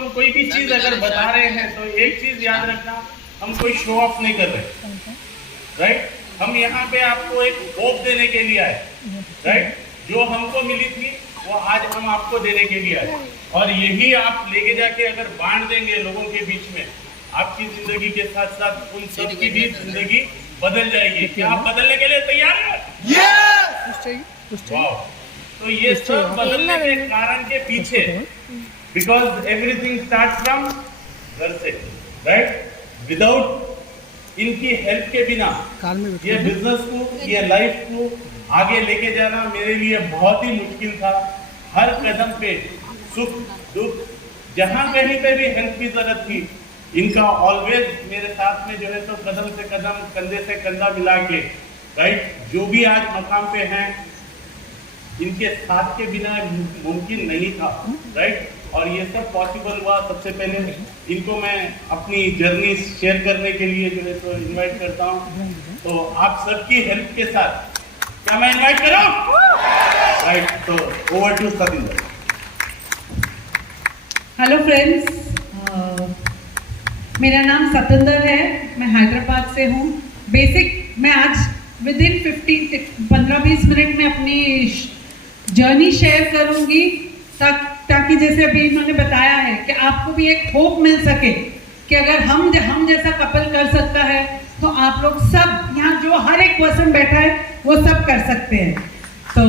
हम कोई भी चीज अगर बता रहे हैं तो एक चीज याद रखना, हम कोई शो ऑफ नहीं कर रहे, राइट। हम यहाँ पे आपको एक होप देने के लिए आए, राइट। जो हमको मिली थी वो आज हम आपको देने के लिए आए, और यही आप लेके जाके अगर बांट देंगे लोगों के बीच में, आपकी जिंदगी के साथ साथ उन सब की भी जिंदगी बदल जाएगी। क्या आप बदलने के लिए तैयार हैं? वाह। तो ये सब बदलने के कारण के पीछे, बिकॉज एवरीथिंग स्टार्ट फ्रॉम घर से, राइट। विदाउट इनकी हेल्प के बिना ये बिजनेस को, ये लाइफ को आगे लेके जाना मेरे लिए बहुत ही मुश्किल था। हर कदम पे सुख दुख, जहाँ कहीं पे भी हेल्प की जरूरत थी, इनका ऑलवेज मेरे साथ में जो है तो कदम से कदम, कंधे से कंधा मिला के, राइट। जो भी आज मकाम पे हैं, इनके साथ के बिना मुमकिन नहीं था, राइट। और ये सब पॉसिबल हुआ। सबसे पहले इनको मैं अपनी जर्नी शेयर करने के लिए जो है तो इनवाइट करता हूँ। तो आप सबकी हेल्प के साथ क्या मैं इनवाइट करूँ? राइट। तो over to Satinder. Hello friends, मेरा नाम सतिंदर है, मैं हैदराबाद से हूँ। बेसिक मैं आज विद इन 15-20 मिनट में अपनी जर्नी शेयर करूँगी, ताकि जैसे अभी इन्होंने बताया है कि आपको भी एक होप मिल सके कि अगर हम जैसा कपल कर सकता है तो आप लोग सब यहाँ जो हर एक पर्सन बैठा है वो सब कर सकते हैं। तो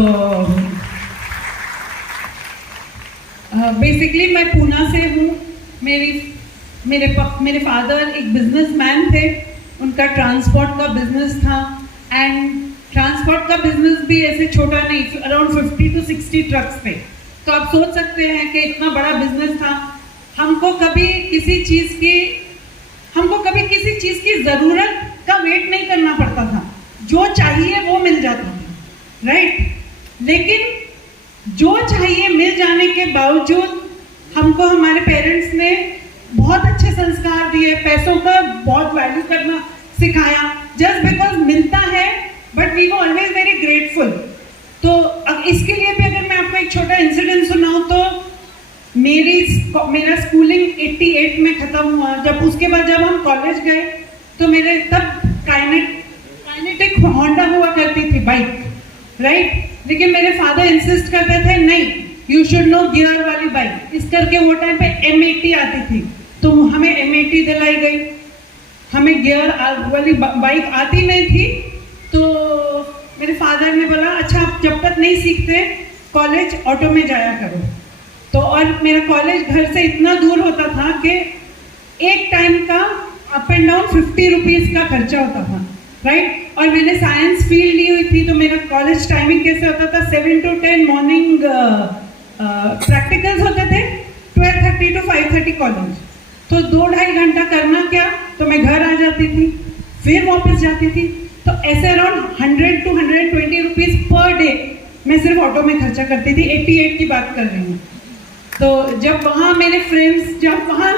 बेसिकली मैं पूना से हूँ। मेरे फादर एक बिजनेसमैन थे, उनका ट्रांसपोर्ट का बिजनेस था, एंड ट्रांसपोर्ट का बिजनेस भी ऐसे छोटा नहीं, अराउंड 50 to 60 ट्रक्स थे। तो आप सोच सकते हैं कि इतना बड़ा बिजनेस था। हमको कभी किसी चीज़ की ज़रूरत का वेट नहीं करना पड़ता था, जो चाहिए वो मिल जाता था, राइट। लेकिन जो चाहिए मिल जाने के बावजूद हमको हमारे पेरेंट्स ने बहुत अच्छे संस्कार दिए, पैसों का बहुत वैल्यू करना सिखाया। जस्ट बिकॉज मिलता है, but we were always very grateful. तो अब इसके लिए भी अगर मैं आपको एक छोटा इंसिडेंट सुनाऊं तो मेरा स्कूलिंग 88 में ख़त्म हुआ। उसके बाद जब हम कॉलेज गए तो मेरे तब काइनेटिक होंडा हुआ करती थी बाइक, राइट। लेकिन मेरे फादर इंसिस्ट करते थे, नहीं, यू शुड नो गियर वाली बाइक। इस करके वो टाइम पे M80 आती थी, तो हमें M80 दिलाई गई। हमें गियर वाली बाइक आती नहीं थी, तो मेरे फादर ने बोला, अच्छा आप जब तक नहीं सीखते कॉलेज ऑटो में जाया करो। तो और मेरा कॉलेज घर से इतना दूर होता था कि एक टाइम का अप एंड डाउन 50 रुपीज़ का खर्चा होता था, राइट। और मैंने साइंस फील्ड ली हुई थी, तो मेरा कॉलेज टाइमिंग कैसे होता था, 7 to 10 मॉर्निंग प्रैक्टिकल्स होते थे, 12:30 to 5:30 कॉलेज। तो 2-2.5 घंटा करना क्या, तो मैं घर आ जाती थी, फिर वापस जाती थी। तो ऐसे around 100 to 120 rupees per day मैं सिर्फ ऑटो में खर्चा करती थी। 88 की बात कर रही हूँ। तो जब वहाँ मेरे फ्रेंड्स, जब वहाँ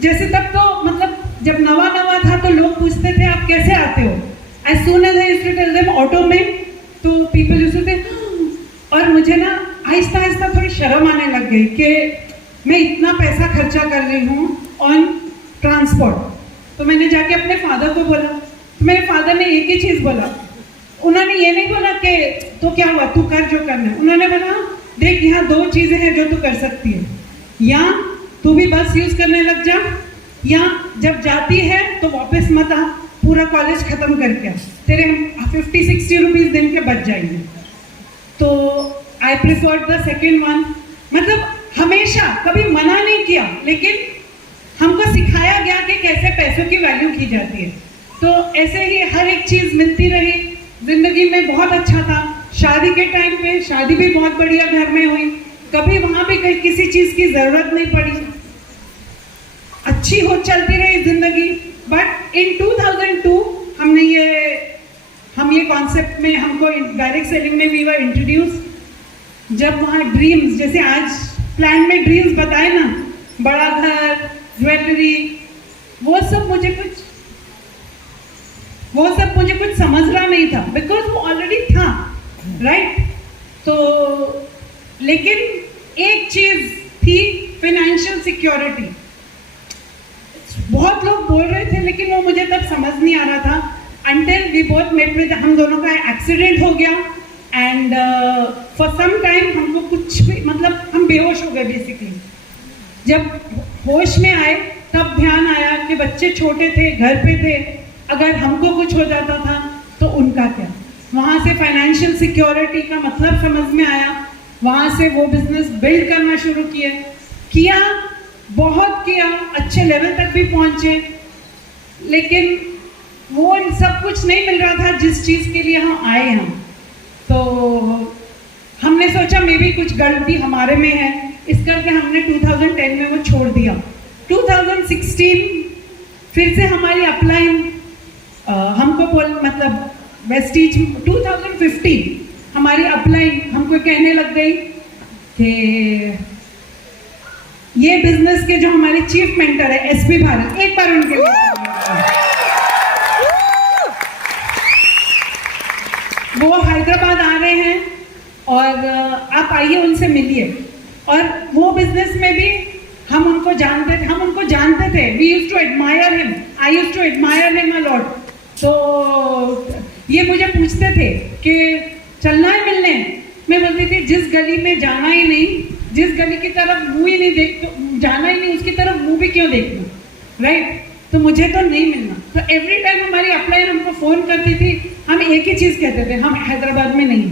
जैसे तब तो मतलब जब नवा था तो लोग पूछते थे आप कैसे आते हो। As soon as I used to tell them auto में, तो पीपल यूज्ड टू से, और मुझे ना आहिस्ता आहिस्ता थोड़ी शर्म आने लग गई कि मैं इतना पैसा खर्चा कर रही हूँ ऑन ट्रांसपोर्ट। तो मैंने जाके अपने फादर को बोला, तो मेरे फादर ने एक ही चीज़ बोला। उन्होंने ये नहीं बोला कि तो क्या हुआ, तू कर जो करना है। उन्होंने बोला, देख यहाँ 2 चीज़ें हैं जो तू कर सकती है, या तू भी बस यूज़ करने लग जा, या जब जाती है तो वापस मत आ, पूरा कॉलेज ख़त्म करके आ, तेरे 50-60 रुपीज़ दिन के बच जाएंगे। तो I prefer the second one. मतलब हमेशा कभी मना नहीं किया, लेकिन हमको सिखाया गया कि कैसे पैसों की वैल्यू की जाती है। तो ऐसे ही हर एक चीज़ मिलती रही ज़िंदगी में। बहुत अच्छा था। शादी के टाइम पे शादी भी बहुत बढ़िया घर में हुई, कभी वहाँ भी कहीं किसी चीज़ की ज़रूरत नहीं पड़ी, अच्छी हो चलती रही ज़िंदगी। बट इन 2002 हम ये कॉन्सेप्ट में, हमको डायरेक्ट सेलिंग में वी वर इंट्रोड्यूस। जब वहाँ ड्रीम्स, जैसे आज प्लान में ड्रीम्स बताए ना, बड़ा घर, ज्वेलरी, वो सब मुझे कुछ समझना नहीं था, बिकॉज वो ऑलरेडी था, राइट। तो लेकिन एक चीज़ थी, फाइनेंशियल सिक्योरिटी, बहुत लोग बोल रहे थे लेकिन वो मुझे तब समझ नहीं आ रहा था until we both met with, हम दोनों का एक्सीडेंट हो गया एंड फॉर सम टाइम हमको कुछ भी मतलब हम बेहोश हो गए बेसिकली। जब होश में आए तब ध्यान आया कि बच्चे छोटे थे, घर पे थे, अगर हमको कुछ हो जाता था तो उनका क्या। वहाँ से फाइनेंशियल सिक्योरिटी का मतलब समझ में आया, वहाँ से वो बिजनेस बिल्ड करना शुरू किया, बहुत किया, अच्छे लेवल तक भी पहुँचे, लेकिन वो सब कुछ नहीं मिल रहा था जिस चीज़ के लिए हम आए हैं। तो हमने सोचा मे भी कुछ गलती हमारे में है, इस करके हमने 2010 में वो छोड़ दिया। 2016 फिर से हमारी अपलाइन हमको मतलब वेस्टीज 2015 हमारी अपलाइन हमको कहने लग गई कि ये बिजनेस के जो हमारे चीफ मेंटर है एसपी भारत, एक बार उनके वो हैदराबाद आ रहे हैं और आप आइए उनसे मिलिए। और वो बिजनेस में भी हम उनको जानते थे, we used to admire him, I used to admire him a lot. तो ये मुझे पूछते थे कि चलना है मिलने, मैं बोलती थी जिस गली में जाना ही नहीं, जिस गली की तरफ मुंह ही नहीं जाना ही नहीं, उसकी तरफ मुंह भी क्यों देखना, राइट। तो मुझे तो नहीं मिलना। तो एवरी टाइम हमारी अपलाइन हमको फोन करती थी, हम एक ही चीज कहते थे, हम हैदराबाद में नहीं।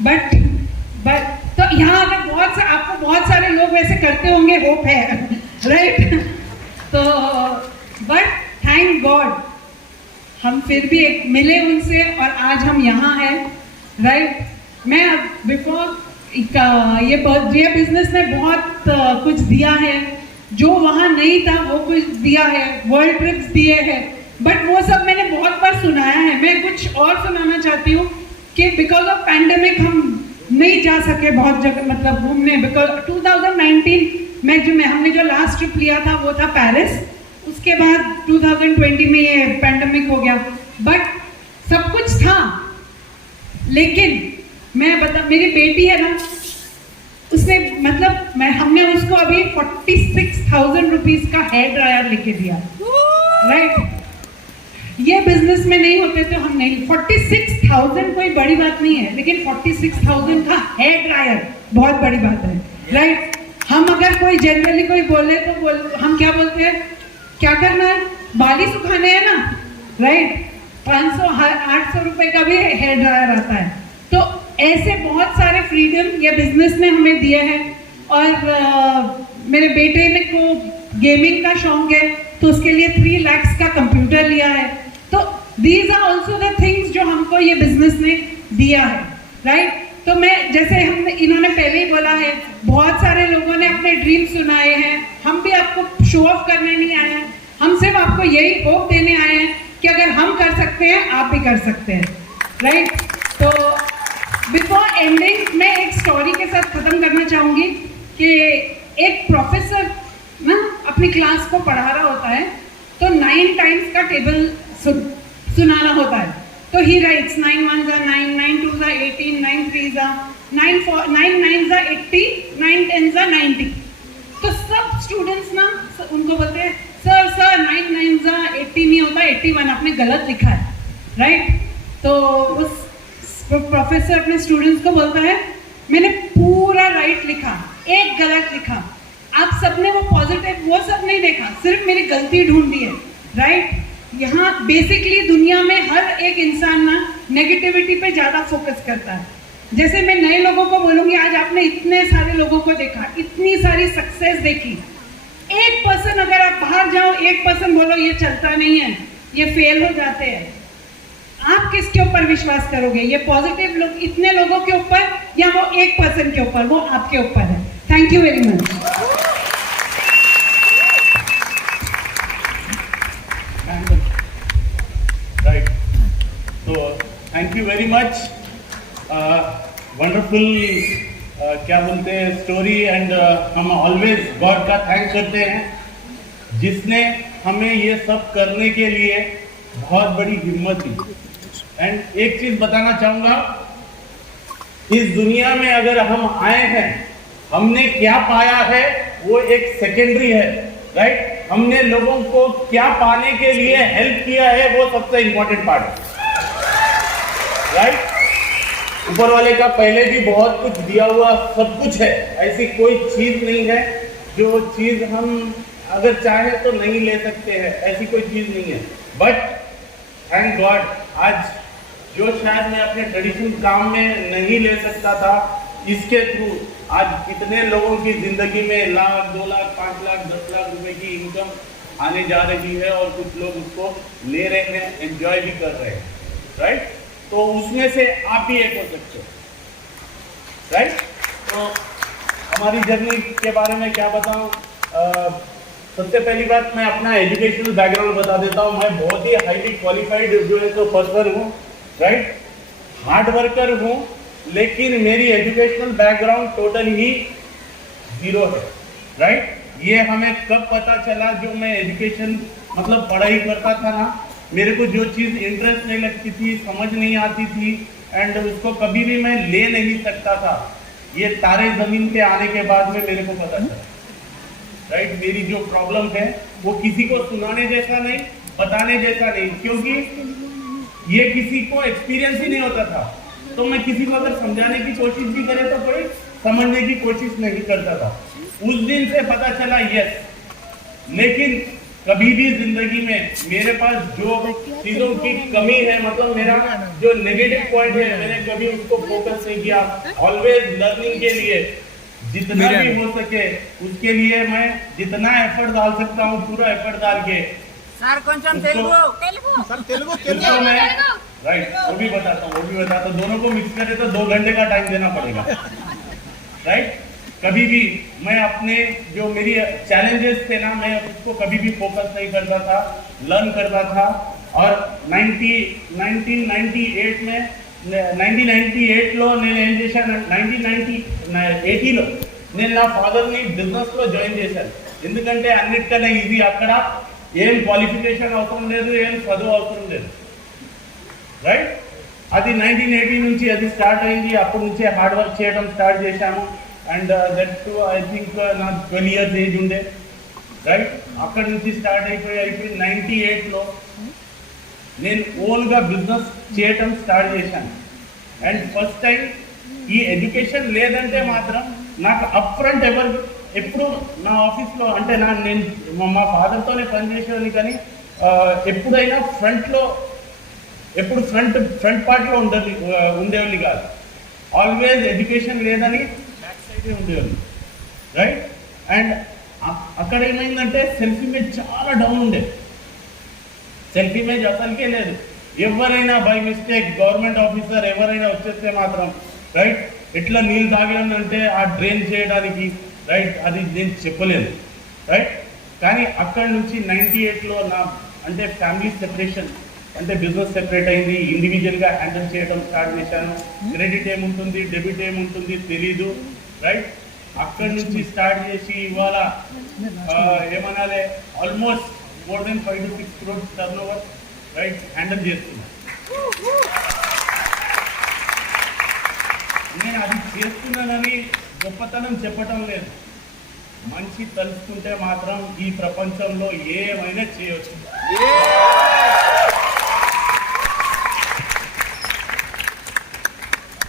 बट तो यहाँ अगर आपको बहुत सारे लोग वैसे करते होंगे, होप है, राइट। तो बट थैंक गॉड हम फिर भी एक मिले उनसे और आज हम यहाँ हैं, राइट। मैं बिफोर ये बिजनेस ने बहुत कुछ दिया है, जो वहाँ नहीं था वो कुछ दिया है, वर्ल्ड ट्रिप्स दिए हैं, बट वो सब मैंने बहुत बार सुनाया है। मैं कुछ और सुनाना चाहती हूँ कि बिकॉज ऑफ पैंडेमिक हम नहीं जा सके बहुत जगह, मतलब घूमने, बिकॉज 2019 में हमने जो लास्ट ट्रिप लिया था वो था पेरिस, उसके बाद 2020 में ये पैंडेमिक हो गया। बट सब कुछ था, लेकिन मेरी बेटी है ना, उसने मतलब हमने उसको अभी 46,000 रुपीज का हेयर ड्रायर लेके दिया, राइट। ये बिजनेस में नहीं होते तो हम नहीं, 46,000 कोई बड़ी बात नहीं है, लेकिन 46,000 का हेयर ड्रायर बहुत बड़ी बात है, राइट। हम अगर कोई जनरली कोई बोले तो हम क्या बोलते हैं, क्या करना है, बाली सुखाने हैं ना, राइट। 500-800 रुपए का भी हेयर ड्रायर आता है। तो ऐसे बहुत सारे फ्रीडम ये बिजनेस ने हमें दिए हैं। और मेरे बेटे ने को गेमिंग का शौक है, तो उसके लिए 3 लाख का कंप्यूटर लिया है। तो these are also the things जो हमको ये बिजनेस ने दिया है, राइट। तो मैं जैसे इन्होंने पहले ही बोला है, बहुत सारे लोगों ने अपने ड्रीम सुनाए हैं, हम भी आपको शो ऑफ करने नहीं आए हैं, हम सिर्फ आपको यही होप देने आए हैं कि अगर हम कर सकते हैं आप भी कर सकते हैं, राइट। तो बिफोर एंडिंग मैं एक स्टोरी के साथ खत्म करना चाहूंगी कि एक प्रोफेसर ना अपनी क्लास को पढ़ा रहा होता है, तो 9 टाइम्स का टेबल सुनाना होता है। तो ही rights 9 1 are 9, 9 2 are 18, 9 3 are 9 9 are 80, 9 10 are 90। तो सब स्टूडेंट्स ना उनको बोलते हैं, सर 9 9 are 80 नहीं होता, 81 आपने गलत लिखा है, राइट। तो उस प्रोफेसर अपने स्टूडेंट्स को बोलता है, मैंने पूरा राइट लिखा, एक गलत लिखा, आप सबने वो पॉजिटिव वो सब नहीं देखा, सिर्फ मेरी गलती ढूंढी है, राइट। यहाँ बेसिकली दुनिया में हर एक इंसान ना नेगेटिविटी पे ज़्यादा फोकस करता है। जैसे मैं नए लोगों को बोलूँगी, आज आपने इतने सारे लोगों को देखा, इतनी सारी सक्सेस देखी, 1% अगर आप बाहर जाओ, 1% बोलो ये चलता नहीं है, ये फेल हो जाते हैं, आप किसके ऊपर विश्वास करोगे? ये पॉजिटिव लोग इतने लोगों के ऊपर या वो 1% के ऊपर? वो आपके ऊपर है। Thank you very much. Right, तो thank you very much, wonderful क्या बोलते हैं स्टोरी। एंड हम ऑलवेज गॉड का थैंक करते हैं जिसने हमें ये सब करने के लिए बहुत बड़ी हिम्मत दी। एंड एक चीज बताना चाहूंगा, इस दुनिया में अगर हम आए हैं, हमने क्या पाया है वो एक सेकेंडरी है, राइट। हमने लोगों को क्या पाने के लिए हेल्प किया है वो सबसे इंपॉर्टेंट पार्ट है, राइट। ऊपर वाले का पहले भी बहुत कुछ दिया हुआ सब कुछ है, ऐसी कोई चीज नहीं है जो चीज हम अगर चाहे तो नहीं ले सकते हैं, ऐसी कोई चीज नहीं है। बट थैंक गॉड आज जो शायद मैं अपने ट्रेडिशनल काम में नहीं ले सकता था, इसके थ्रू आज कितने लोगों की जिंदगी में लाख 2 लाख 5 लाख 10 लाख रुपए की इनकम आने जा रही है और कुछ लोग उसको ले रहे हैं, एंजॉय भी कर रहे हैं, राइट। तो उसमें से आप भी एक हो सकते हो, राइट। तो हमारी जर्नी के बारे में क्या बताऊं, सबसे पहली बात मैं अपना एजुकेशनल बैकग्राउंड बता देता हूं। मैं बहुत ही हाईली क्वालिफाइड जो है तो पर्सन हूं, राइट, हार्ड वर्कर हूं, लेकिन मेरी एजुकेशनल बैकग्राउंड टोटल ही 0 है, राइट। ये हमें कब पता चला, जो मैं एजुकेशन मतलब पढ़ाई करता था ना, मेरे को जो चीज़ इंटरेस्ट नहीं लगती थी, समझ नहीं आती थी एंड उसको कभी भी मैं ले नहीं सकता था, ये तारे ज़मीन पे आने के बाद में मेरे को पता चला, राइट। मेरी जो प्रॉब्लम है वो किसी को सुनाने जैसा नहीं, बताने जैसा नहीं, क्योंकि ये किसी को एक्सपीरियंस ही नहीं होता था। तो मैं किसी को अगर समझाने की कोशिश भी करे तो कोई समझने की कोशिश नहीं करता था। उस दिन से पता चला यस, लेकिन कभी भी जिंदगी में मेरे पास जो चीजों की कमी है, मतलब मेरा जो नेगेटिव पॉइंट है, मैंने कभी उसको फोकस नहीं किया। ऑलवेज लर्निंग के लिए जितना भी हो सके उसके लिए मैं जितना एफर्ट डाल सकता हूँ पूरा एफर्ट डाल के सर కొంచెం తెలుగు मैं राइट वो भी बताता हूँ, दोनों को मिक्स करे तो 2 घंटे का टाइम देना पड़ेगा, राइट। कभी भी मैं अपने जो मेरी चैलेंजेस थे ना, मैं उसको कभी भी फोकस नहीं करता था, लर्न करता था। और 1998లో నేను ఏం చేశాను, 1980లో నేను నా ఫాదర్ని బిజినెస్లో జాయిన్ చేశాను. ఎందుకంటే అన్నిటికన్నా ఈజీ, అక్కడ ఏం క్వాలిఫికేషన్ అవసరం లేదు, ఏం చదువు అవసరం లేదు, రైట్. అది 1980 నుంచి అది స్టార్ట్ అయింది, అప్పటి నుంచే హార్డ్ వర్క్ చేయడం స్టార్ట్ చేశాము. And that to I think నాకు 12 years ఏజ్ ఉండే, రైట్. అక్కడి నుంచి స్టార్ట్ అయిపోయి 98లో నేను ఓన్గా బిజినెస్ చేయటం స్టార్ట్ చేశాను. అండ్ ఫస్ట్ టైం ఈ ఎడ్యుకేషన్ లేదంటే మాత్రం నాకు అప్ ఫ్రంట్ ఎప్పుడు నా ఆఫీస్లో అంటే నేను మా ఫాదర్తోనే పనిచేసేవాడిని, కానీ ఎప్పుడైనా ఫ్రంట్లో ఎప్పుడు ఫ్రంట్ పార్ట్లో ఉండేవాళ్ళు కాదు. ఆల్వేజ్ ఎడ్యుకేషన్ లేదని బ్యాక్ సైడే ఉండేవాళ్ళు, రైట్. అండ్ అక్కడ ఏమైందంటే సెల్ఫ్ ఇమేజ్ చాలా డౌన్ ఉండేది, సెల్ఫ్ ఇమేజ్ అసలుకే లేదు. ఎవరైనా బై మిస్టేక్ గవర్నమెంట్ ఆఫీసర్ ఎవరైనా వచ్చేస్తే మాత్రం, రైట్, ఎట్లా నీళ్ళు తాగేదంటే ఆ డ్రైన్ చేయడానికి, రైట్, అది నేను చెప్పలేదు, రైట్. కానీ అక్కడి నుంచి 98లో నా అంటే ఫ్యామిలీ సెపరేషన్, అంటే బిజినెస్ సెపరేట్ అయింది, ఇండివిజువల్గా హ్యాండిల్ చేయడం స్టార్ట్ చేశాను. క్రెడిట్ ఏముంటుంది, డెబిట్ ఏముంటుంది తెలీదు, రైట్. అక్కడి నుంచి స్టార్ట్ చేసి ఇవాళ ఏమనాలి, almost more than 5 to 6 crores turnover, right, handle చేస్తున్నా. నేను అది చేస్తున్నానని గొప్పతనం చెప్పటం లేదు, మంచి తలుచుకుంటే మాత్రం ఈ ప్రపంచంలో ఏమైనా చేయవచ్చు.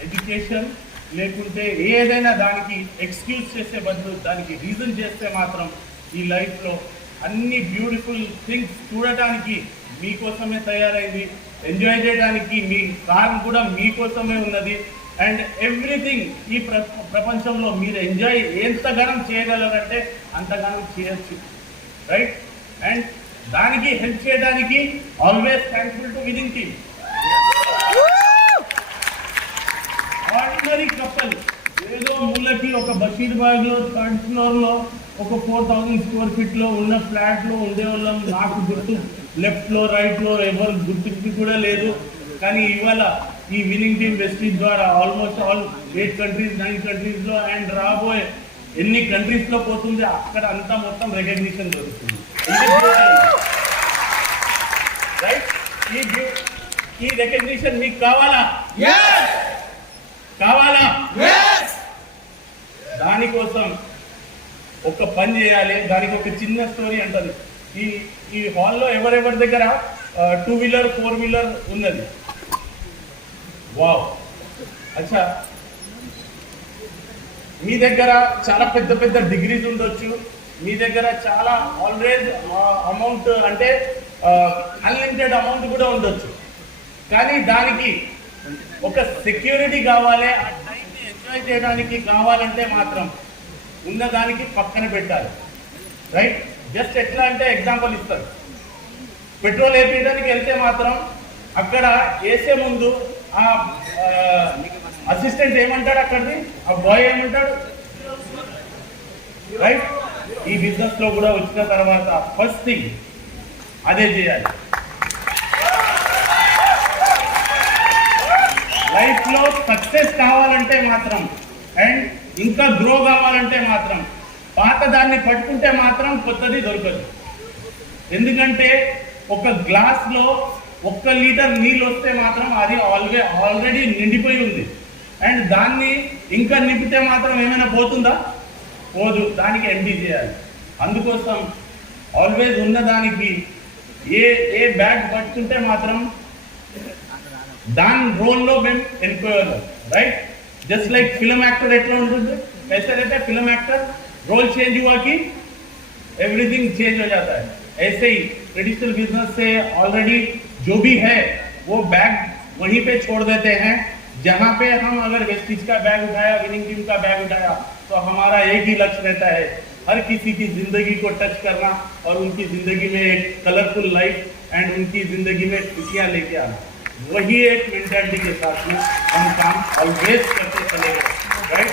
ఎడ్యుకేషన్ లేకుంటే ఏదైనా దానికి ఎక్స్క్యూజ్ చేసే బదులు దానికి రీజన్ చేస్తే మాత్రం ఈ లైఫ్లో అన్ని బ్యూటిఫుల్ థింగ్స్ చూడటానికి మీకోసమే తయారైంది, ఎంజాయ్ చేయడానికి మీ కార్ కూడా మీకోసమే ఉన్నది. అండ్ ఎవ్రీథింగ్ ఈ ప్రపంచంలో మీరు ఎంజాయ్ ఎంతగానం చేయగలరంటే అంతగానం చేయొచ్చు, రైట్. అండ్ దానికి హెల్ప్ చేయడానికి always thankful to within team. Ordinary couple ఏదో మూలకి ఒక బషీర్బాగ్లో 3rd floorలో ఒక 4000 square feet ఉన్న ఫ్లాట్లో ఉండేవాళ్ళం. నాకు గుర్తు లెఫ్ట్లో రైట్లో ఎవరు గుర్తుకి కూడా లేదు. కానీ ఇవాళ ఈ విన్నింగ్ టీమ్ వెస్టీజ్ ద్వారా almost all 8 countries 9 countries and రాబోయే ఎన్ని కంట్రీస్లో పోతుంది అక్కడ అంతా మొత్తం రికగ్నిషన్ దొరుకుతుంది, రైట్. ఈ రికగ్నిషన్ మీకు కావాలా? కావాలా? దానికోసం ఒక పని చేయాలి, దానికి ఒక చిన్న స్టోరీ అంటారు. ఈ హాల్లో ఎవరెవరి దగ్గర 2 వీలర్ 4 వీలర్ ఉన్నది? వావ్, అచ్చా. మీ దగ్గర చాలా పెద్ద పెద్ద డిగ్రీస్ ఉండొచ్చు, మీ దగ్గర చాలా ఆల్వేజ్ అమౌంట్ అంటే అన్లిమిటెడ్ అమౌంట్ కూడా ఉండొచ్చు. కానీ దానికి ఒక సెక్యూరిటీ కావాలి, ఆ టైంని ఎంజాయ్ చేయడానికి కావాలంటే మాత్రం ఉన్నదానికి పక్కన పెట్టాలి, రైట్? జస్ట్ ఎట్లా అంటే ఎగ్జాంపుల్ ఇస్తారు, పెట్రోల్ వేపించడానికి వెళ్తే మాత్రం అక్కడ వేసే ముందు ఆ అసిస్టెంట్ ఏమంటాడు, అక్కడిది ఆ బాయ్ ఏమంటాడు, రైట్? ఈ బిజినెస్ లో కూడా వచ్చిన తర్వాత ఫస్ట్ థింగ్ అదే చేయాలి. లైఫ్ లో సక్సెస్ కావాలంటే మాత్రం అండ్ ఇంకా గ్రో కావాలంటే మాత్రం పాత దాన్ని పట్టుకుంటే మాత్రం కొత్తది దొరకదు. ఎందుకంటే ఒక గ్లాస్ లో 1 లీటర్ నీళ్ళు వస్తే మాత్రం అది ఆల్రెడీ నిండిపోయి ఉంది, అండ్ దాన్ని ఇంకా నింపితే మాత్రం ఏమైనా పోతుందా? పోదు, దానికి ఎంటీ చేయాలి. అందుకోసం ఆల్వేజ్ ఉన్నదానికి ఏ బ్యాగ్ పట్టుకుంటే మాత్రం దాని రోల్లో మేము వెళ్ళిపోయేవాళ్ళం, right? Just like film actor एट्ला ఉంటుంది ऐसे रहता है, फिल्म एक्टर रोल चेंज हुआ कि एवरीथिंग चेंज हो जाता है. ऐसे ही ट्रेडिशनल बिजनेस से ऑलरेडी जो भी है वो बैग वहीं पे छोड़ देते हैं. जहाँ पे हम अगर वेस्टिज का बैग उठाया, विनिंग टीम का बैग उठाया, तो हमारा एक ही लक्ष्य रहता है, हर किसी की जिंदगी को टच करना और उनकी जिंदगी में एक कलरफुल लाइफ एंड उनकी जिंदगी में खुशियाँ लेके आना. वही एक मेंटालिटी के साथ में हम काम ऑलवेज करते चले गए, राइट?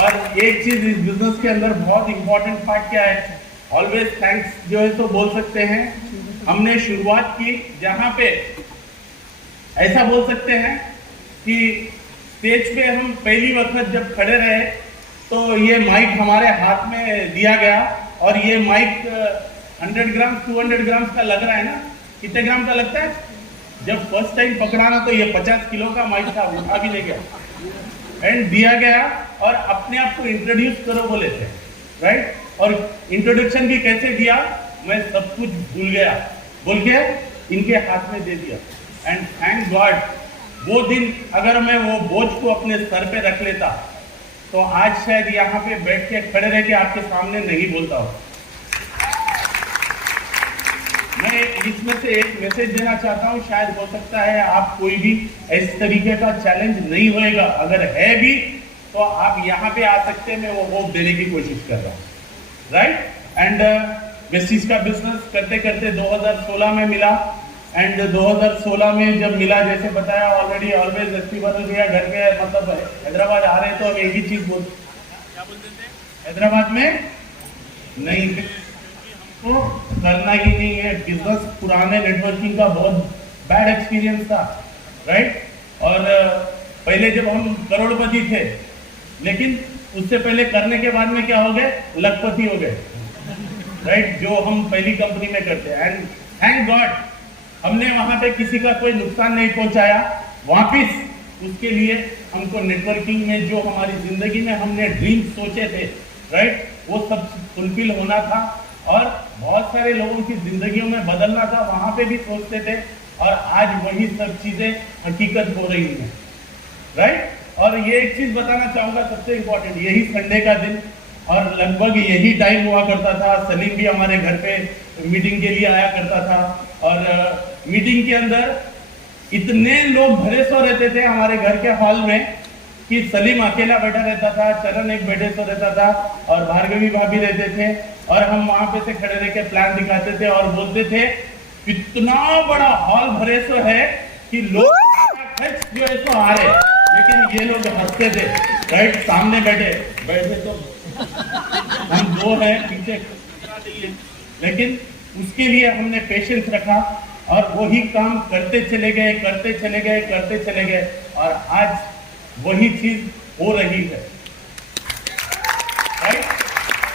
और एक चीज इस बिजनेस के अंदर बहुत इंपॉर्टेंट पार्ट क्या है, ऑलवेज थैंक्स जो है तो बोल सकते हैं. हमने शुरुआत की जहाँ पे ऐसा बोल सकते हैं कि स्टेज पे हम पहली वक्त जब खड़े रहे तो ये माइक हमारे हाथ में दिया गया, और ये माइक 100 ग्राम 200 ग्राम का लग रहा है ना, कितने ग्राम का लगता है? जब फर्स्ट टाइम पकड़ाना तो ये 50 किलो का माइक था, उठा भी नहीं गया एंड दिया गया, और अपने आप को इंट्रोड्यूस करो बोले थे, राइट? और इंट्रोडक्शन भी कैसे दिया, मैं सब कुछ भूल गया बोल के इनके हाथ में दे दिया. एंड थैंक गॉड वो दिन अगर मैं वो बोझ को अपने सर पे रख लेता तो आज शायद यहाँ पे बैठ के खड़े रह के आपके सामने नहीं बोलता हूँ. मैं इसमें से एक मैसेज देना चाहता हूँ, शायद हो सकता है आप कोई भी इस तरीके का चैलेंज नहीं होएगा, अगर है भी तो आप यहाँ पे आ सकते हैं. मैं वो होप देने की कोशिश कर रहा हूँ, राइट? एंड वेस्टिज का बिजनेस करते करते 2016 में मिला, एंड 2016 में जब मिला, जैसे बताया ऑलरेडी, ऑलवेज एसपी बदल गया घर के, मतलब हैदराबाद आ रहे तो हम एक ही चीज बोलते, क्या बोलते थे, हैदराबाद में नहीं तो करना ही नहीं है बिजनेस. पुराने नेटवर्किंग का बहुत बैड एक्सपीरियंस था, राइट? और पहले जब हम करोड़पति थे, लेकिन उससे पहले करने के बाद में क्या हो गए, लखपति हो गए, राइट? जो हम पहली कंपनी में करते हैं. एंड थैंक गॉड हमने वहां पे किसी का कोई नुकसान नहीं पहुंचाया. वापिस उसके लिए हमको नेटवर्किंग में जो हमारी जिंदगी में हमने ड्रीम सोचे थे, राइट, वो सब फुलफिल होना था, और बहुत सारे लोगों की जिंदगियों में बदलना था, वहां पे भी सोचते थे, और आज वही सब चीजें हकीकत हो रही हैं, राइट? और ये एक चीज बताना चाहूंगा, सबसे इम्पोर्टेंट, यही संडे का दिन और लगभग यही टाइम हुआ करता था. सलीम भी हमारे घर पे मीटिंग के लिए आया करता था, और मीटिंग के अंदर इतने लोग भरे सो रहते थे हमारे घर के हॉल में कि सलीम अकेला बैठा रहता था, चरण एक बैठे सो रहता था, और भार्गवी भाभी रहते थे, और हम वहां पे से खड़े रह के प्लान दिखाते थे और बोलते थे इतना बड़ा हॉल भरे सो है कि लोग जो है सो आ रहे, लेकिन ये लोग हंसते थे, राइट? सामने बैठे तो हम दो हैं पीछे, लेकिन उसके लिए हमने पेशेंस रखा और वही काम करते चले गए, और आज वही चीज हो रही है, राइट?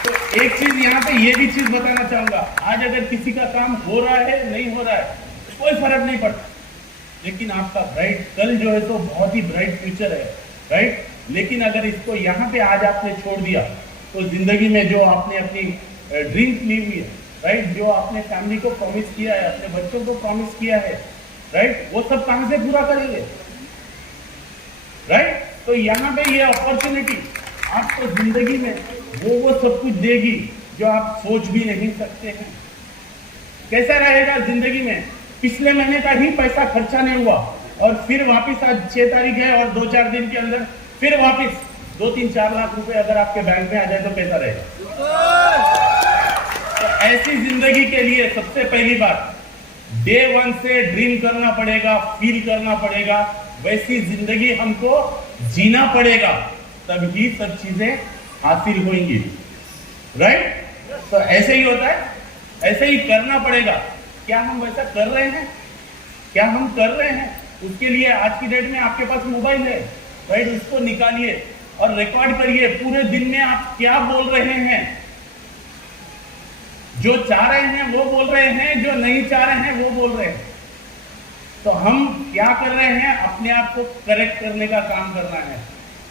तो एक चीज यहाँ पे ये भी चीज बताना चाहूंगा, आज अगर किसी का काम हो रहा है नहीं हो रहा है कोई फर्क नहीं पड़ता, लेकिन आपका ब्राइट कल जो है तो बहुत ही ब्राइट फ्यूचर है, राइट? लेकिन अगर इसको यहाँ पे आज आपने छोड़ दिया तो जिंदगी में जो आपने अपनी ड्रीम्स ली हुई है, राइट, जो आपने फैमिली को प्रॉमिस किया है, अपने बच्चों को प्रॉमिस किया है, राइट, वो सब कहां से पूरा करेंगे, राइट। तो यहाँ पे ये अपॉर्चुनिटी आपको जिंदगी में वो सब कुछ देगी जो आप सोच भी नहीं सकते हैं। कैसा रहेगा जिंदगी में, पिछले महीने का ही पैसा खर्चा नहीं हुआ और फिर वापस आज 6 तारीख है और 2-4 दिन के अंदर फिर वापस 2-3-4 लाख रुपए अगर आपके बैंक में आ जाए तो कैसा रहेगा। तो ऐसी जिंदगी के लिए सबसे पहली बात डे 1 से ड्रीम करना पड़ेगा, फील करना पड़ेगा, वैसी जिंदगी हमको जीना पड़ेगा, तभी सब चीजें हासिल होंगी, राइट। तो ऐसे ही होता है, ऐसे ही करना पड़ेगा। क्या हम वैसा कर रहे हैं? क्या हम कर रहे हैं? उसके लिए आज की डेट में आपके पास मोबाइल है, राइट, उसको निकालिए और रिकॉर्ड करिए पूरे दिन में आप क्या बोल रहे हैं। जो चाह रहे हैं वो बोल रहे हैं, जो नहीं चाह रहे हैं वो बोल रहे हैं। तो हम क्या कर रहे हैं, अपने आप को करेक्ट करने का काम करना है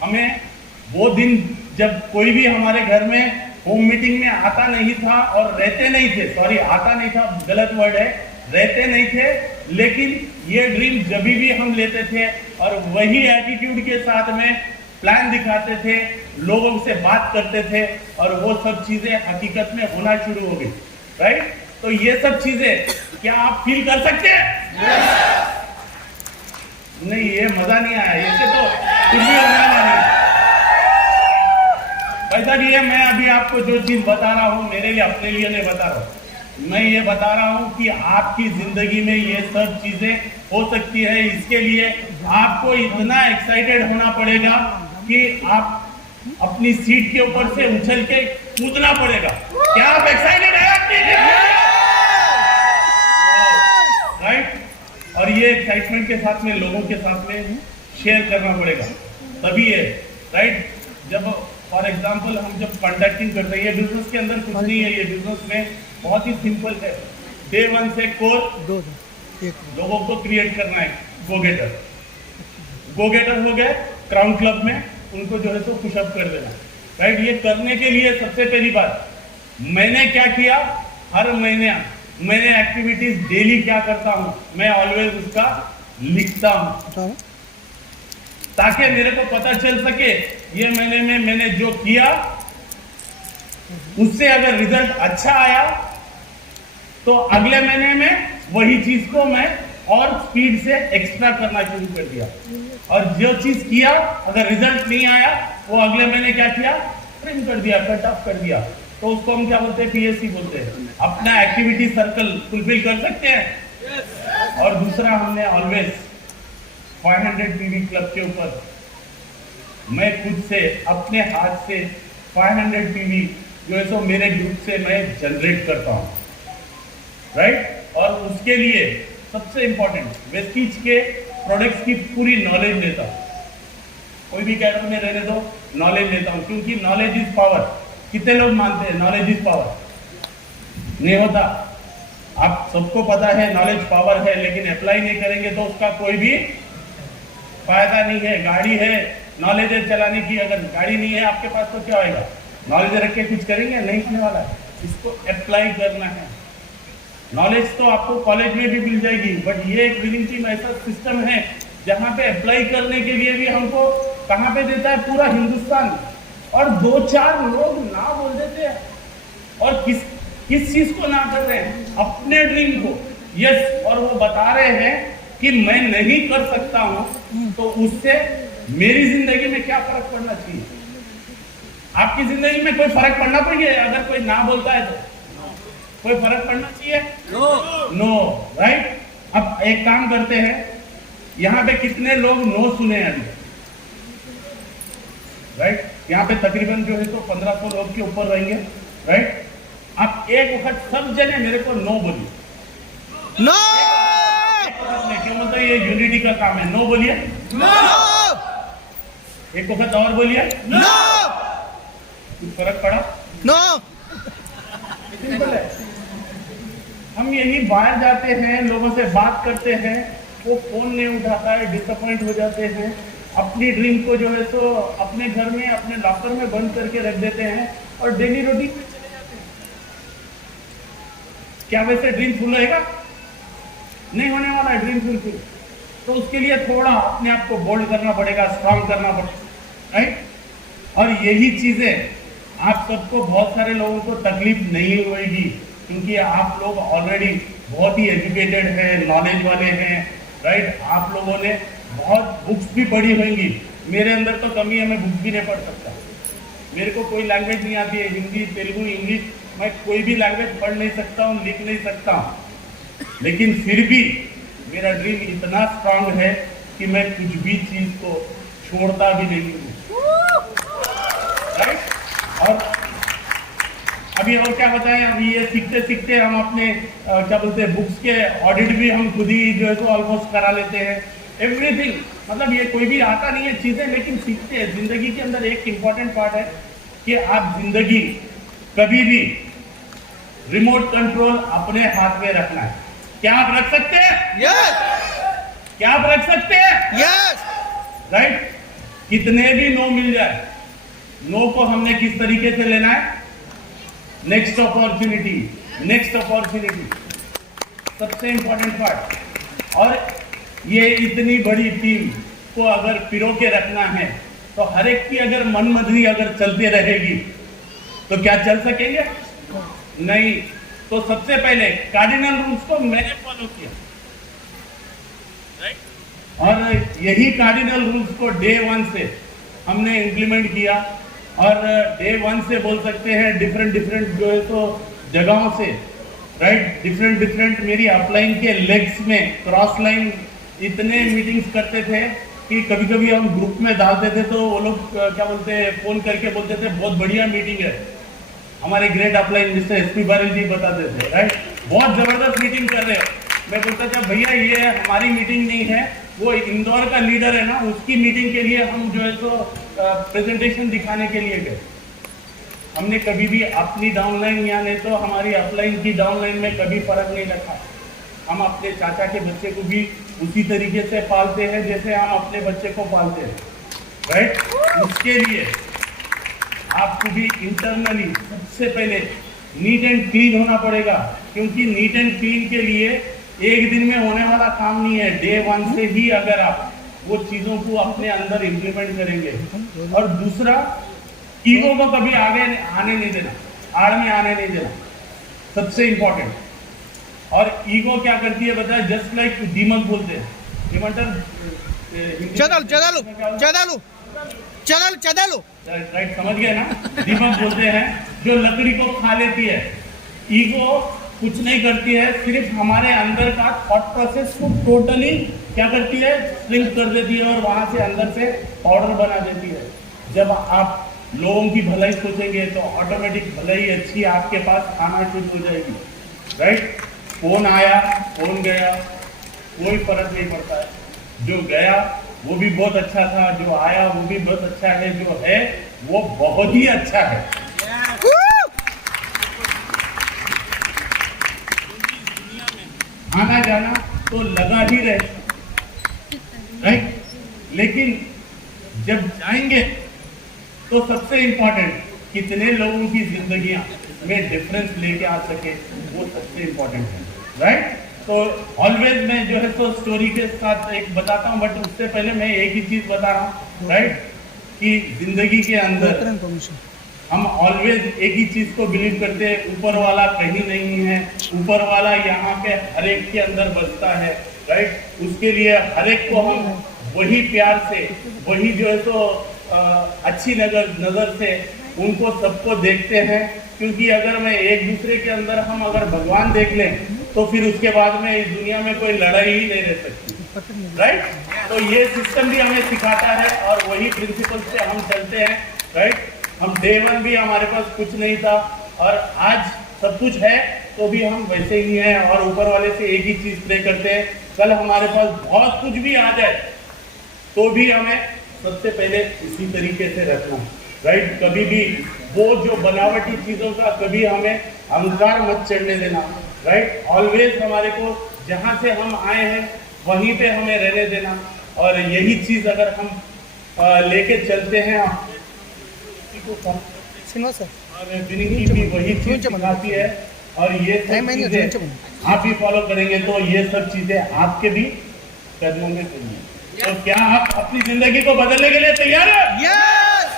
हमें। वो दिन जब कोई भी हमारे घर में होम मीटिंग में आता नहीं था और रहते नहीं थे, सॉरी आता नहीं था गलत वर्ड है, रहते नहीं थे, लेकिन ये ड्रीम जब भी हम लेते थे और वही एटीट्यूड के साथ में प्लान दिखाते थे, लोगों से बात करते थे और वो सब चीजें हकीकत में होना शुरू हो गई, राइट। तो ये सब चीजें क्या आप फील कर सकते हैं? नहीं, ये मजा नहीं आया, इससे तो कुछ भी होने वाला नहीं। ऐसा नहीं है, मैं अभी आपको जो चीज बता रहा हूँ मेरे लिए, अपने लिए नहीं बता रहा हूँ, मैं ये बता रहा हूँ कि आपकी जिंदगी में ये सब चीजें हो सकती है। इसके लिए आपको इतना एक्साइटेड होना पड़ेगा कि आप अपनी सीट के ऊपर से उछल के कूदना पड़ेगा। क्या आप एक्साइटेड हैं? राइट। और ये एक्साइटमेंट के साथ में लोगों के साथ में शेयर करना पड़ेगा, तभी है, राइट। जब फॉर एग्जाम्पल हम जब कॉन्ट्रैक्टिंग करते हैं, ये बिजनेस के अंदर कुछ नहीं है, ये बिजनेस में बहुत ही सिंपल है। डे 1 से कोर लोगों को क्रिएट करना है। गो गेटर हो गए क्राउन क्लब में, उनको जो है तो पुशअप कर देना, राइट। ये करने के लिए सबसे पहली बात मैंने क्या किया, हर महीने मैंने एक्टिविटीज डेली क्या करता हूं, मैं ऑलवेज उसका लिखता हूं ताकि मेरे को पता चल सके ये महीने में मैंने जो किया उससे अगर रिजल्ट अच्छा आया तो अगले महीने में वही चीज को मैं और स्पीड से एक्स्ट्रा करना शुरू कर दिया, और जो चीज किया अगर रिजल्ट नहीं आया वो अगले महीने क्या किया, ट्रिम कर दिया, कट ऑफ कर दिया। तो उसको हम क्या बोलते हैं, पीएससी बोलते हैं। अपना एक्टिविटी सर्कल फुलफिल कर सकते हैं। और दूसरा, हमने ऑलवेज 500 पीवी क्लब के ऊपर मैं खुद से अपने हाथ से 500 पीवी जो है सो मेरे ग्रुप से मैं जनरेट करता हूँ, राइट। और उसके लिए सबसे इंपॉर्टेंट वेस्टीज के प्रोडक्ट्स की पूरी नॉलेज लेता हूँ। कोई भी कैडर में रहने दो, नॉलेज लेता हूँ, क्योंकि नॉलेज इज पावर। कितने लोग मानते हैं नॉलेज इज पावर? नहीं होता। आप सबको पता है नॉलेज पावर है, लेकिन अप्लाई नहीं करेंगे तो उसका कोई भी फायदा नहीं है। गाड़ी है, नॉलेज है चलाने की, अगर गाड़ी नहीं है आपके पास तो क्या होएगा? नॉलेज रख के कुछ करेंगे? नहीं होने वाला है। इसको अप्लाई करना है। नॉलेज तो आपको कॉलेज में भी मिल जाएगी, बट ये एक विनिंग टीम ऐसा सिस्टम है जहाँ पे अप्लाई करने के लिए भी हमको कहाँ पे देता है, पूरा हिंदुस्तान। और 2-4 लोग ना बोल देते हैं, और किस चीज को ना कर रहे हैं, अपने ड्रीम को। यस, और वो बता रहे हैं कि मैं नहीं कर सकता हूं, तो उससे मेरी जिंदगी में क्या फर्क पड़ना चाहिए? आपकी जिंदगी में कोई फर्क पड़ना चाहिए? अगर कोई ना बोलता है तो कोई फर्क पड़ना चाहिए? No, right. अब एक काम करते हैं, यहाँ पे कितने लोग नो सुने अभी, राइट। यहाँ पे तकरीबन जो है तो 1500 लोग के ऊपर रहेंगे, राइट। आप एक वक्त सब जने मेरे को नो बोलिए। नो। क्यों बोलते, ये यूनिटी का काम है। नो बोलिए। नो। एक वक्त और बोलिए। नो। कुछ फर्क पड़ा? नो। सिंपल है। हम यही बाहर जाते हैं, लोगों से बात करते हैं, वो फोन नहीं उठाता है, डिसअपॉइंट हो जाते हैं। अपनी ड्रीम को जो है सो अपने घर में, अपने लॉकर में बंद करके रख देते हैं, और डेली रूटीन में चले जाते हैं। क्या वैसे ड्रीम फुल रहेगा? नहीं होने वाला है ड्रीम फुल। तो उसके लिए थोड़ा अपने आप को बोल्ड करना पड़ेगा, स्ट्रांग करना पड़ेगा, राइट? और यही चीजें आप सबको, बहुत सारे लोगों को तकलीफ नहीं होगी, क्योंकि आप लोग ऑलरेडी बहुत ही एजुकेटेड हैं, नॉलेज वाले हैं, राइट? आप लोगों ने बहुत बुक्स भी पढ़ी होंगी। मेरे अंदर तो कमी है, मैं बुक भी नहीं पढ़ सकता। मेरे को कोई लैंग्वेज नहीं आती है, हिंदी, तेलुगु, इंग्लिश, मैं कोई भी लैंग्वेज पढ़ नहीं सकता हूँ, लिख नहीं सकता हूँ। लेकिन फिर भी मेरा ड्रीम इतना स्ट्रांग है कि मैं कुछ भी चीज को छोड़ता भी नहीं हूँ, राइट? और अभी और क्या बताएं, अभी ये सीखते सीखते हम अपने क्या बोलते हैं, बुक्स के ऑडिट भी हम खुद ही जो है तो ऑलमोस्ट करा लेते हैं। एवरीथिंग, मतलब ये कोई भी आता नहीं है चीजें, लेकिन सीखते हैं। जिंदगी के अंदर एक इंपॉर्टेंट पार्ट है कि आप जिंदगी कभी भी रिमोट कंट्रोल अपने हाथ में रखना है। क्या आप रख सकते हैं? यस, क्या आप रख सकते हैं? Yes, right? कितने भी नो मिल जाए, नो को हमने किस तरीके से लेना है? नेक्स्ट अपॉर्चुनिटी, नेक्स्ट अपॉर्चुनिटी, सबसे इंपॉर्टेंट पार्ट। और ये इतनी बड़ी टीम को अगर पिरो के रखना है, तो हर एक की अगर मनमर्जी अगर चलते रहेगी तो क्या चल सकेंगे? नहीं। तो सबसे पहले कार्डिनल रूल्स को मैंने फॉलो किया, राइट? और यही कार्डिनल रूल्स को डे 1 से हमने इम्प्लीमेंट किया। और डे 1 से बोल सकते हैं डिफरेंट जो है तो जगहों से, राइट, डिफरेंट मेरी अपलाइन के लेग्स में क्रॉस लाइन इतने मीटिंग्स करते थे कि कभी कभी हम ग्रुप में डालते थे तो वो लोग क्या बोलते हैं, फोन करके बोलते थे बहुत बढ़िया मीटिंग है। हमारे ग्रेट अपलाइन जिससे एसपी बारिल जी बताते थे, राइट, बहुत जबरदस्त मीटिंग कर रहे हो। मैं बोलता था भैया ये हमारी मीटिंग नहीं है, वो इंदौर का लीडर है ना, उसकी मीटिंग के लिए हम जो है तो प्रेजेंटेशन दिखाने के लिए गए। हमने कभी भी अपनी डाउनलाइन या नहीं तो हमारी अपलाइन की डाउनलाइन में कभी फर्क नहीं रखा। हम अपने चाचा के बच्चे को भी उसी तरीके से पालते हैं जैसे हम अपने बच्चे को पालते हैं, राइट? उसके लिए आपको भी इंटरनली सबसे पहले नीट एंड क्लीन होना पड़ेगा, क्योंकि नीट एंड क्लीन के लिए एक दिन में होने वाला काम नहीं है। डे 1 से ही अगर आप वो चीजों को अपने अंदर इम्प्लीमेंट करेंगे। और दूसरा, ईगो को कभी आगे आने नहीं देना, आड़ में आने नहीं देना, सबसे इंपॉर्टेंट। और ईगो क्या करती है बताया, जस्ट लाइक डीमन बोलते हैं, चदालू, राइट, समझ गए ना? दीमक बोलते हैं जो लकड़ी को खा लेती है। ईगो कुछ नहीं करती है, सिर्फ हमारे अंदर का थॉट प्रोसेस को टोटली क्या करती है, श्रिंक कर देती है और वहां से अंदर से पाउडर बना देती है। जब आप लोगों की भलाई सोचेंगे तो ऑटोमेटिक भलाई अच्छी आपके पास आना शुरू हो जाएगी, राइट? फोन आया, फोन गया, कोई फर्क नहीं पड़ता है। जो गया वो भी बहुत अच्छा था, जो आया वो भी बहुत अच्छा है, जो है वो बहुत ही अच्छा है। आना जाना तो लगा ही रहे, राइट? लेकिन जब जाएंगे तो सबसे इंपॉर्टेंट कितने लोगों की जिंदगियां में डिफरेंस लेके आ सके, वो सबसे इंपॉर्टेंट है, राइट? तो ऑलवेज मैं जो है तो स्टोरी के साथ एक बताता हूँ, बट उससे पहले मैं एक ही चीज बता रहा हूँ, राइट, कि जिंदगी के अंदर हम ऑलवेज एक ही चीज को बिलीव करते हैं, ऊपर वाला कहीं नहीं है, ऊपर वाला यहाँ पे हर एक के अंदर बसता है, राइट? उसके लिए हर एक को हम वही प्यार से, वही जो है तो अच्छी नजर से उनको सबको देखते हैं। क्योंकि अगर मैं एक दूसरे के अंदर हम अगर भगवान देख लें तो फिर उसके बाद में इस दुनिया में कोई लड़ाई ही नहीं रह सकती, राइट? तो ये सिस्टम भी हमें सिखाता है और वही प्रिंसिपल से हम चलते हैं, राइट? हम डे 1 भी हमारे पास कुछ नहीं था और आज सब कुछ है तो भी हम वैसे ही हैं और ऊपर वाले से एक ही चीज प्रे करते हैं, कल हमारे पास बहुत कुछ भी आ जाए तो भी हमें सबसे पहले इसी तरीके से रखना, राइट? कभी भी वो जो बनावटी चीजों का कभी हमें अहंकार मत चढ़ने देना, राइट? ऑलवेज हमारे को जहां से हम आए हैं वहीं पे हमें रहने देना। और यही चीज अगर हम लेके चलते हैं श्रीनिवास सर और जिंदगी भी वही चीज सिखाती है और ये सब चीजें आप भी फॉलो करेंगे तो ये सब चीजें आपके भी कदमों में चलेंगी। तो क्या आप अपनी जिंदगी को बदलने के लिए तैयार है? यस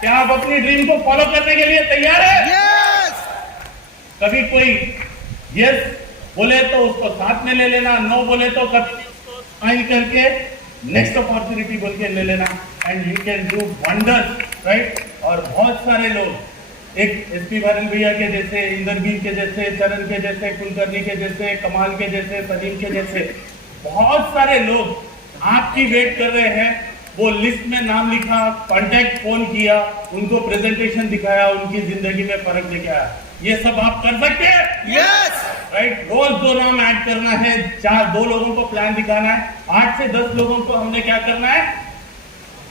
क्या आप अपनी ड्रीम को फॉलो करने के लिए तैयार है? यस कभी कोई यस बोले तो उसको साथ में ले लेना, नो बोले तो कभी उसको स्माइल करके नेक्स्ट अपॉर्चुनिटी बोल के ले लेना and you can do wonders, right. और बहुत सारे लोग एक एसपी भारन भैया के जैसे, इंद्रवीर के जैसे, चरण के जैसे, कुलकर्णी के जैसे, कमाल के जैसे, सलीम के जैसे बहुत सारे लोग आपकी वेट कर रहे हैं। वो लिस्ट में नाम लिखा, कांटेक्ट फोन किया, उनको प्रेजेंटेशन दिखाया, उनकी जिंदगी में फर्क लेके आया। ये सब आप कर सकते हैं? Yes right. रोज 2 नाम ऐड करना है, 2 लोगों को प्लान दिखाना है, 8 से 10 लोगों को हमने क्या करना है,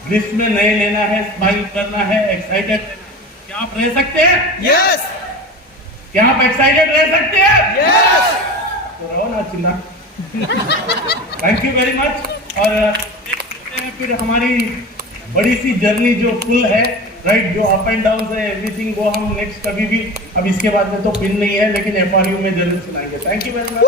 लिस्ट में नए लेना है, स्माइल करना है, एक्साइटेड। क्या आप रह सकते हैं? यस क्या आप एक्साइटेड रह सकते हैं? यस तो रहो ना चिल्ला। Thank you very much. और देखते हैं फिर हमारी बड़ी सी जर्नी जो फुल है, राइट, जो अप एंड डाउन है, एवरीथिंग, वो हम नेक्स्ट कभी भी, अब इसके बाद में तो पिन नहीं है लेकिन FRU में जरूर सुनाएंगे। Thank you very much.